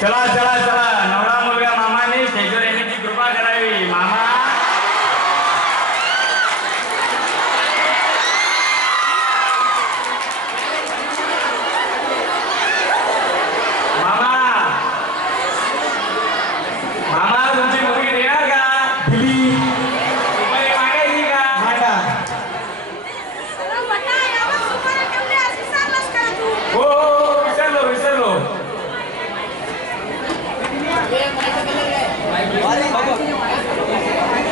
चला चला चला नवरा मुलगा मामाने स्टेजवर येण्याची कृपा करावी. मामा मामा मामा तुमची मुलगी देणार का? दिली. रुपये मागायची का? मागा. हो विसरलो विसरलो.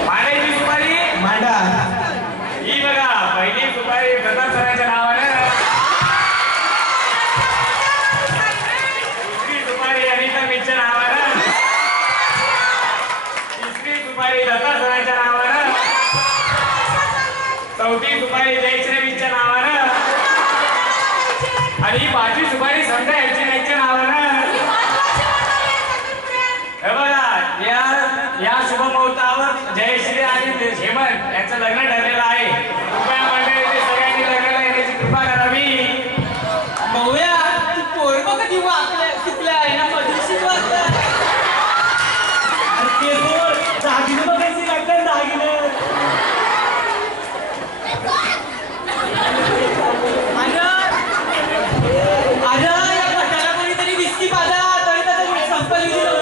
मांडायची सुपारी मांडा. ही बघा पहिली सुपारी प्रताप सरांच्या नावानं, दुसरी सुपारी अनिता मीच्या नावानं, तिसरी सुपारी दत्ता सरांच्या नावानं, चौथी सुपारी जयश्री मीच्या नावानं आणि पाचवी सुपारी संध्या यांची नाईच्या नावानं. हे बघा या शुभ मुहूर्तावर जयश्री आणि हेमंत यांचं लग्न ठरलेलं आहे. कृपया मंडळी सगळ्यांनी लग्नाला येण्याची कृपा करावी. भाऊया तू पोरग कधी वाकल्या चुकल्या आहे ना मधुशी वाकल्या. ते सोड दागिने बघायची लागतात. दागिने अरे या पटाला कोणीतरी विस्की पाजा तरी त्याचं संपली दिलं.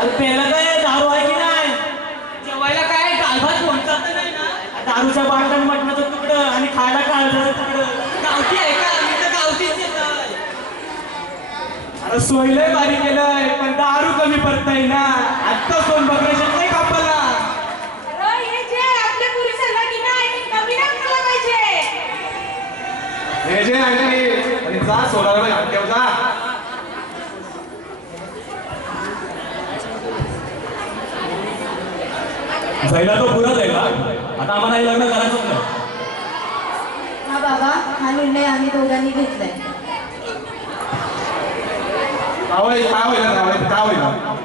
अरे पेला काय दारू आहे की नाही? जेवायला काय दालभात कोणतं नाही ना. दारूच्या बाटल्या मटणाचं तुकडं आणि खायला काळजाचं तुकडं. गावठी आहे का? मी तर गावठीच येतोय. अरे सोयलंय भारी केलंय पण दारू कमी पडतंय ना. आत्ता सोन बघण्याचं नाही कापाला. हे जे आहे आणि जा सोडायला घालते जा. जायला तो पुरा जायला. आता आम्हाला हे लग्न करायचंच नाही. हा बाबा हा निर्णय आम्ही दोघांनी घेतलाय. काय होईल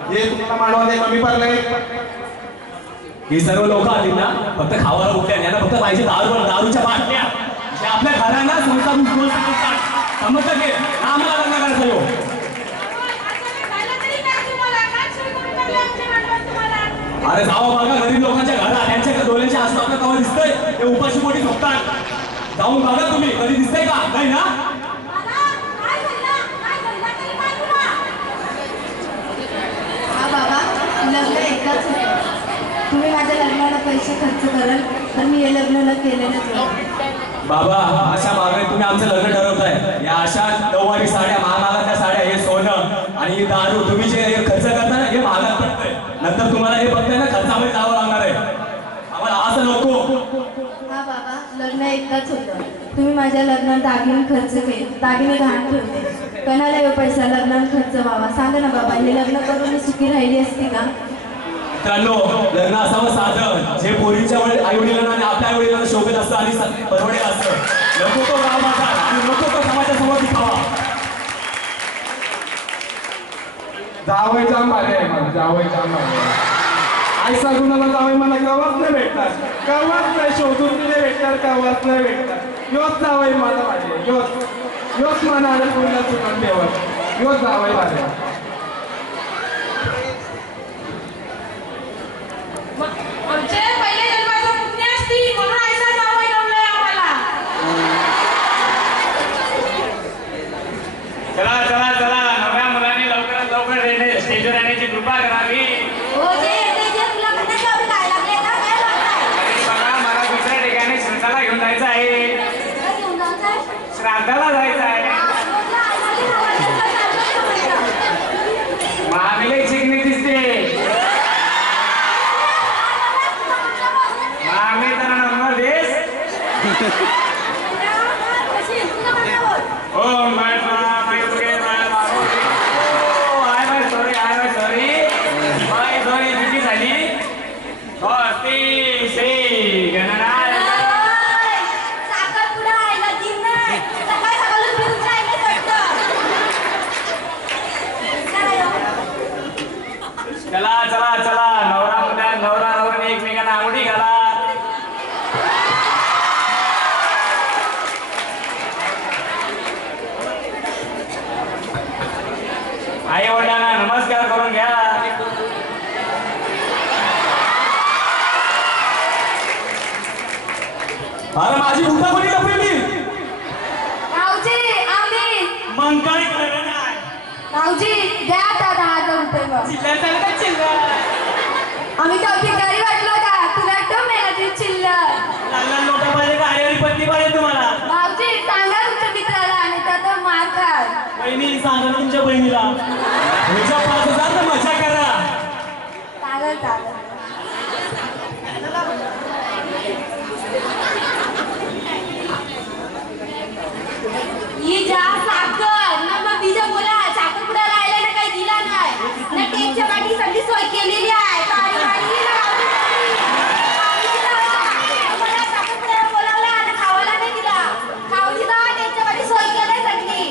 हे तुम्हाला मानवाने कमी पडलंय. ही सर्व लोक आली ना फक्त खावाला उठल्या. यांना फक्त पाहिजे दारूच्या बाटल्या. आपल्या घरांना समजतं की आम्हाला लग्न करायचं हो. अरे जावा बघा गरीब लोकांच्या घरात त्यांच्या डोळ्यांच्या आसपास आपल्या कवा दिसतंय. ते उपाशी पोटी झोपतात. जाऊन बघा तुम्ही कधी दिसतंय का? नाही ना. हा बाबा लग्न एकदाच होतं. तुम्ही माझ्या लग्नाला पैसे खर्च कराल तर मी हे लग्न केलेलंच नाही. बाबा अशा मागणे तुम्ही आमचं लग्न ठरवताय. या अशा नऊवारी साड्या महागातल्या साड्या हे सोनं आणि दारू तुम्ही जे खर्च करता ना हे महागात पडतंय. नंतर तुम्हाला हे बघताय ना खर्चामध्ये जावं लागणार आहे. आम्हाला असं नको. हा बाबा लग्न एकदाच होतं. तुम्ही माझ्या लग्नात दागिने खर्च केले. दागिने घाण ठेवले. कोणाला हे पैसा लग्नात खर्च व्हावा सांगा ना बाबा. हे लग्न करून मी सुखी राहिली असती का? मित्रांनो लग्न असावं साधं जे पोरींच्या आई वडिलांना आणि आपल्या आई वडिलांना शोभत असतं आणि परवडेल असतं. नको तो गावाचा आणि नको तो समाजासमोर दिखावा. जावई जाम भारी आहे. मला जावई जाम भारी आहे. काय सांगू नका जावई मला गावात नाही भेटणार गावात नाही शोधून दिले भेटणार गावात नाही भेटणार योच जावई माझा माझे योच म्हणाले पुन्हा चुकून ठेवत योच जावई माझ्या आमचे पहिले जन्माचं पुण्य असतील म्हणून ऐसा जावई लावलंय आम्हाला. चला चला चला नव्या मुलांनी लवकरात लवकर स्टेजवर येण्याची कृपा करावी. हो जे येते जे तुला म्हणते ते आम्ही काय लागले ना काय लागताय अरे बघा मला दुसऱ्या ठिकाणी श्राद्धाला घेऊन जायचं आहे. काय घेऊन जायचंय श्राद्धाला जायचं आहे. मागले चिकनी दिसते मागले तर नंबर देस हो माय सॉरी चुकी झाली. ती श्री गणराज चला चला चला नवरा मुद्दा नवरा नवरीने एकमेकांना अंगठी घाला. आई वडिलांना नमस्कार करून घ्या. अरे माझी बुद्धा कोणी लपलेली मग काय कळलं नाही. भाऊजी द्या आता 10,000 रुपये मग. चिल्लर चालू का चिल्लर? आम्ही चौथी गरी वाटलो का तुला एकदम मेहनती चिल्लर. लहान मोठा पाहिजे का आईवरी पत्नी पाहिजे तुम्हाला. भाऊजी सांगा तुमच्या मित्राला आणि त्याचा मार खाल. बहिणी सांगा ना तुमच्या बहिणीला. तुमच्या 5,000 तर मजा करा. चालेल चालेल. ही जा साखर ना मग बीजा बोला साखर पुढे राहिला ना काही दिला नाही ना टेकच्या पाठी सगळी सोय केलेली आहे पाणी पाणी साखर पुढे बोलावला आणि खावायला नाही दिला खाऊ दिला टेकच्या पाठी सोय केली सगळी.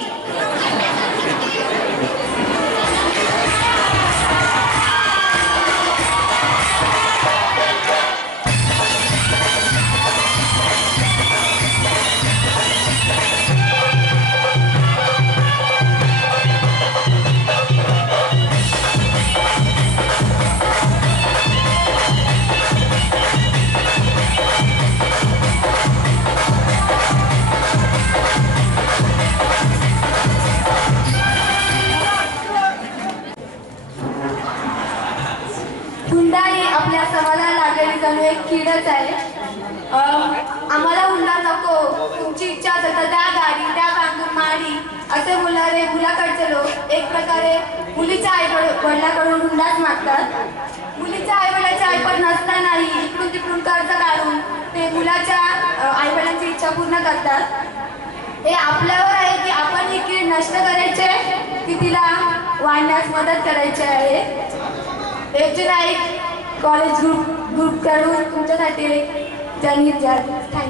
हुंडा ही आपल्या समाजाला लागलेली जणू एक कीडच आहे. आम्हाला हुंडा नको तुमची इच्छा असेल तर त्या गाडी त्या बांधून माडी असे बोलणारे मुलाकडचे लोक एक प्रकारे मुलीच्या आई वडिलाकडून हुंडाच मागतात. मुलीच्या आई वडिलांचे आईपण नसतानाही इकडून तिकडून कर्ज काढून ते मुलाच्या आई वडिलांची इच्छा पूर्ण करतात. हे आपल्यावर आहे की आपण ही कीड नष्ट करायचे की तिला वाढण्यास मदत करायची आहे. एक नाईक कॉलेज ग्रुप कडून तुमच्यासाठी जनहित जाहीर